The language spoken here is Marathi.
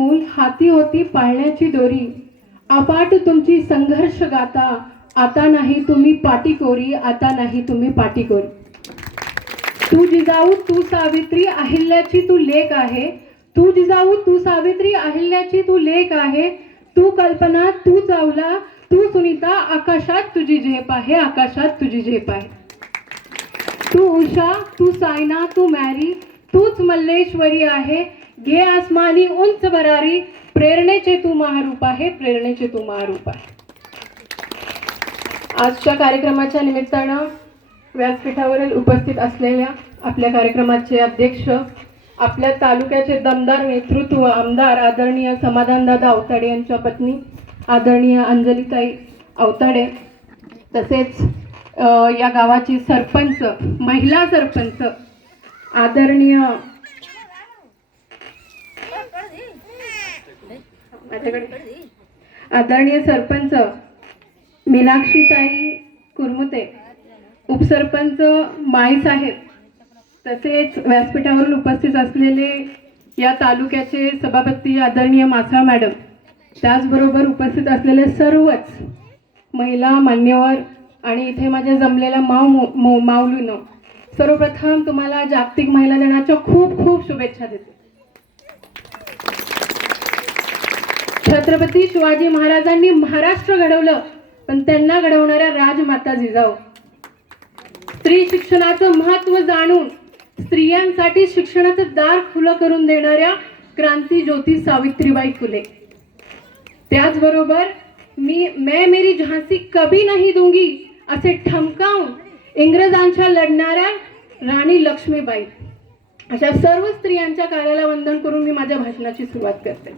मूल हाती होती पाळण्याची दोरी, अपाट तुमची संघर्ष गाथा, आता नाही तुम्ही पाटीकोरी, आता नाही तुम्ही पाटीकोरी. तू जिजाऊ तू सावित्री अहिल्याची तू लेक आहे, तू जिजाऊ तू सावित्री अहिल्याची तू लेक आहे, तू कल्पना तू चावला तू सुनीता, आकाशात तुझी झेप आहे, आकाशात तुझी झेप आहे. तू उषा तू सायना तू मॅरी, तूच मल्लेश्वरी आहे, घे आसमानी उंच भरारी, प्रेरणेचे तू महारूप आहे, प्रेरणेचे तू महारूप आहे. आजच्या कार्यक्रमाच्या निमित्तानं व्यासपीठावरील उपस्थित असलेल्या आपल्या कार्यक्रमाचे अध्यक्ष, आपल्या तालुक्याचे दमदार नेतृत्व आमदार आदरणीय समाधानदादा अवताडे यांच्या पत्नी आदरणीय अंजलीताई अवताडे, तसेच या गावाची सरपंच महिला सरपंच आदरणीय सरपंच मीनाक्षीताई कुरमुते, उपसरपंच माळीसाहेब, तसेच व्यासपीठावरून उपस्थित असलेले या तालुक्याचे सभापती आदरणीय मासाळ मॅडम, त्याचबरोबर उपस्थित असलेले सर्वच महिला मान्यवर आणि इथे माझ्या जमलेल्या माऊलीनो, सर्वप्रथम तुम्हाला जागतिक महिला दिनाच्या खूप खूप शुभेच्छा देते. छत्रपती शिवाजी महाराजांनी महाराष्ट्र घडवलं, पण त्यांना घडवणाऱ्या राजमाता जिजाऊ. स्त्री शिक्षणाचं महत्त्व जाणून स्त्रियांसाठी शिक्षणाचं दार खुलं करून देणाऱ्या क्रांती ज्योती सावित्रीबाई फुले. त्याचबरोबर मैं मेरी झांसी कभी नहीं दूंगी असे ठमकावून इंग्रजांच्या लढणाऱ्या राणी लक्ष्मीबाई. अशा सर्व स्त्रियांच्या कार्याला वंदन करून मी माझ्या भाषणाची सुरुवात करते.